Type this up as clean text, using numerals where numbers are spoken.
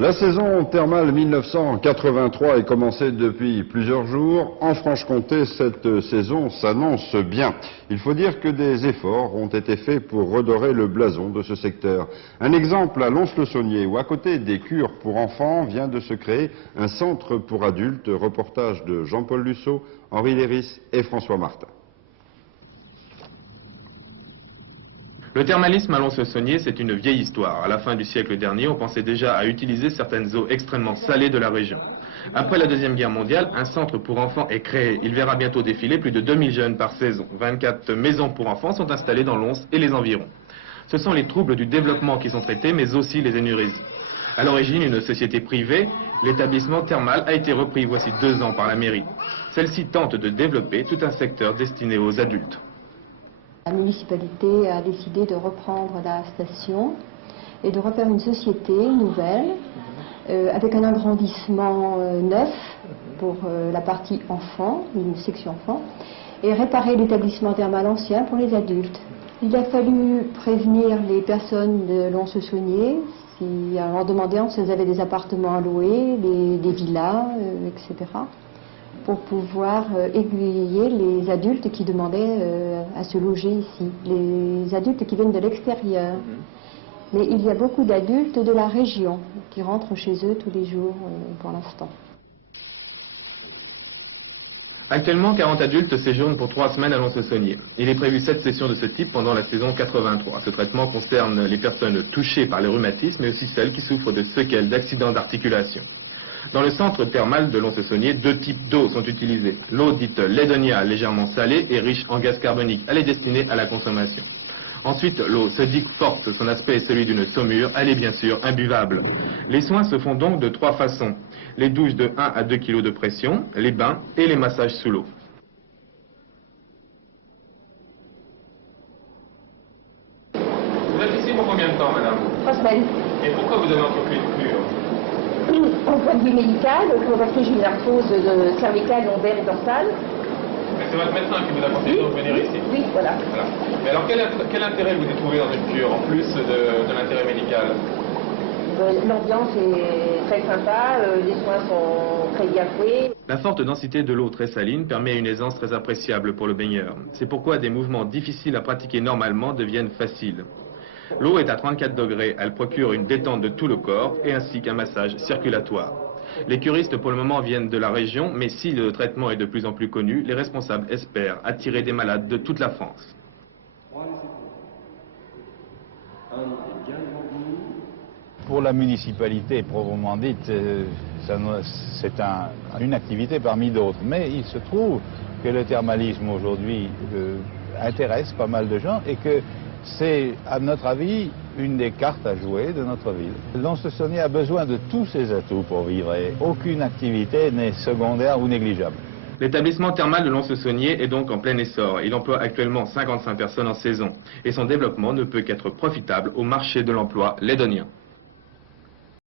La saison thermale 1983 est commencée depuis plusieurs jours. En Franche-Comté, cette saison s'annonce bien. Il faut dire que des efforts ont été faits pour redorer le blason de ce secteur. Un exemple à Lons-le-Saunier, où à côté des cures pour enfants vient de se créer un centre pour adultes. Reportage de Jean-Paul Lusseau, Henri Léris et François Martin. Le thermalisme à Lons-le-Saunier, c'est une vieille histoire. À la fin du siècle dernier, on pensait déjà à utiliser certaines eaux extrêmement salées de la région. Après la Deuxième Guerre mondiale, un centre pour enfants est créé. Il verra bientôt défiler plus de 2000 jeunes par saison. 24 maisons pour enfants sont installées dans Lons et les environs. Ce sont les troubles du développement qui sont traités, mais aussi les énurésies. À l'origine, une société privée, l'établissement thermal a été repris voici 2 ans par la mairie. Celle-ci tente de développer tout un secteur destiné aux adultes. La municipalité a décidé de reprendre la station et de refaire une société nouvelle avec un agrandissement neuf pour la partie enfants, une section enfants, et réparer l'établissement thermal ancien pour les adultes. Il a fallu prévenir les personnes de Lons-le-Saunier en leur demandant si elles avaient des appartements à louer, des villas, etc. pour pouvoir aiguiller les adultes qui demandaient à se loger ici, les adultes qui viennent de l'extérieur. Mais il y a beaucoup d'adultes de la région qui rentrent chez eux tous les jours pour l'instant. Actuellement, 40 adultes séjournent pour 3 semaines à Lons-le-Saunier. Il est prévu 7 sessions de ce type pendant la saison 83. Ce traitement concerne les personnes touchées par le rhumatisme, mais aussi celles qui souffrent de séquelles d'accidents d'articulation. Dans le centre thermal de Lons-le-Saunier, 2 types d'eau sont utilisés. L'eau dite Laidonia, légèrement salée et riche en gaz carbonique. Elle est destinée à la consommation. Ensuite, l'eau sodique forte, son aspect est celui d'une saumure. Elle est bien sûr imbuvable. Les soins se font donc de 3 façons. Les douches de 1 à 2 kg de pression, les bains et les massages sous l'eau. Vous êtes ici pour combien de temps, madame? 3 semaines. Et pourquoi vous avez entrepris une cure? Au point de vue médical, parce que j'ai une arthrose cervicale, lombaire et dorsale. Mais c'est votre médecin qui vous a conseillé de venir ici? Oui, voilà. Mais alors quel intérêt vous y trouvez dans une cure, en plus de l'intérêt médical? L'ambiance est très sympa, les soins sont très bien faits. La forte densité de l'eau très saline permet une aisance très appréciable pour le baigneur. C'est pourquoi des mouvements difficiles à pratiquer normalement deviennent faciles. L'eau est à 34 degrés, elle procure une détente de tout le corps et ainsi qu'un massage circulatoire. Les curistes pour le moment viennent de la région, mais si le traitement est de plus en plus connu, les responsables espèrent attirer des malades de toute la France. Pour la municipalité proprement dite, c'est une activité parmi d'autres. Mais il se trouve que le thermalisme aujourd'hui intéresse pas mal de gens et que c'est, à notre avis, une des cartes à jouer de notre ville. Lons-le-Saunier a besoin de tous ses atouts pour vivre et aucune activité n'est secondaire ou négligeable. L'établissement thermal de Lons-le-Saunier est donc en plein essor. Il emploie actuellement 55 personnes en saison et son développement ne peut qu'être profitable au marché de l'emploi laidonien.